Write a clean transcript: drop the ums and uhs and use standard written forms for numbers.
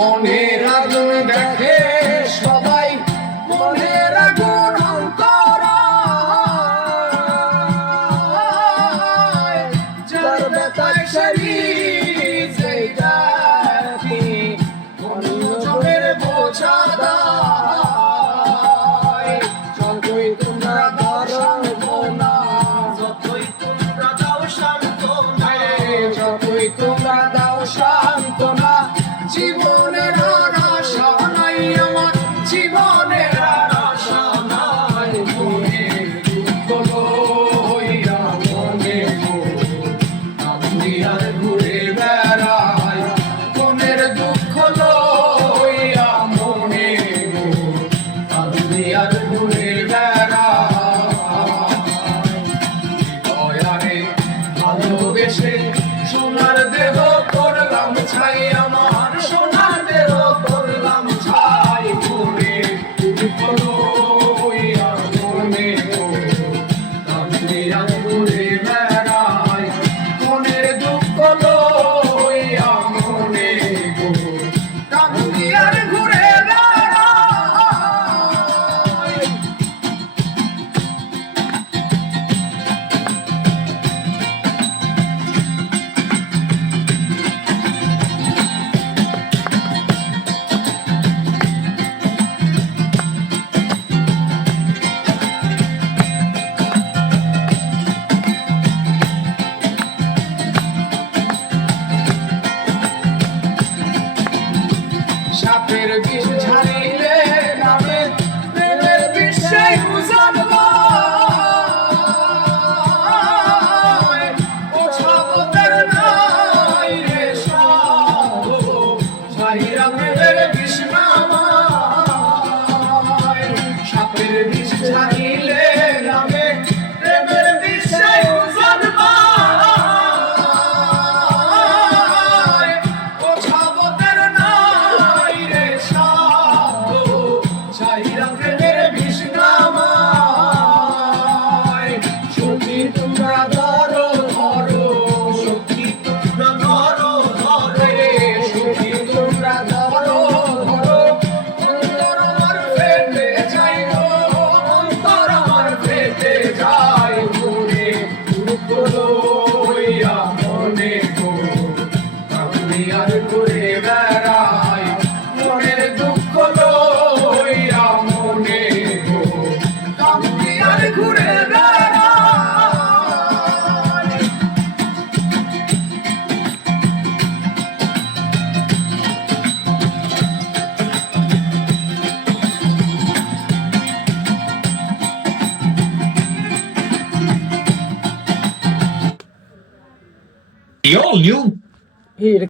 মনের আগুন দেখে সবাই, মনের আগুন অন্তরায়, যার ব্যথায় শরীর যেই দেখি অন্যজনের বোঝা দায়। যতই তোমরা দাও সান্ত্বনা, যতই তোমরা দাও সান্ত্বনা, যতই তোমরা দাও সান্ত্বনা, জীবনের আর আশা নাই আমার, জীবনের আর আশা নাই। মনের দুঃখ লইয়া মনে আমি আর ঘুরে বেড়াই, মনের দুঃখ লইয়া মনে আমি আর ঘুরে বেড়াই। দয়ারে ভালোবেসে সোনার দেহ করলাম ছাই, আমার সোনার দেহ করলাম ছাই। ঘুরে লইয়া মনে আমি আর ঘুরে বেড়াই, মনের দুঃখ লইয়া মনে আমি আর ঘুরে বেড়াই। সাপের বিষ ঝাড়িলে নামে প্রেমের বিষয় বুঝায়, ও ছাপতের নাই রে সাধু, ছাইরা প্রেমের বিষ নামায়। সাপের বিষ ঝাড়িলে নামে প্রেমের বিষয় বুঝায়, ও ছাপতের নাই রে সাধু, ছাইরা প্রেমের বিষ নামায়। সখী তোমরা ধরো ধরো, সখী তোমরা ধরো ধরো রে, সখী তোমরা ধরো ধরো, অন্তর আমার ফেটে যায় গো, অন্তর আমার ফেটে যায়। ঘুরে দুঃখ লইয়া মনে গো আমি আর ঘুরে বেড়াই, মনের দুঃখ লইয়া মনে গো আমি আর ঘুরে বেড়াই। The all new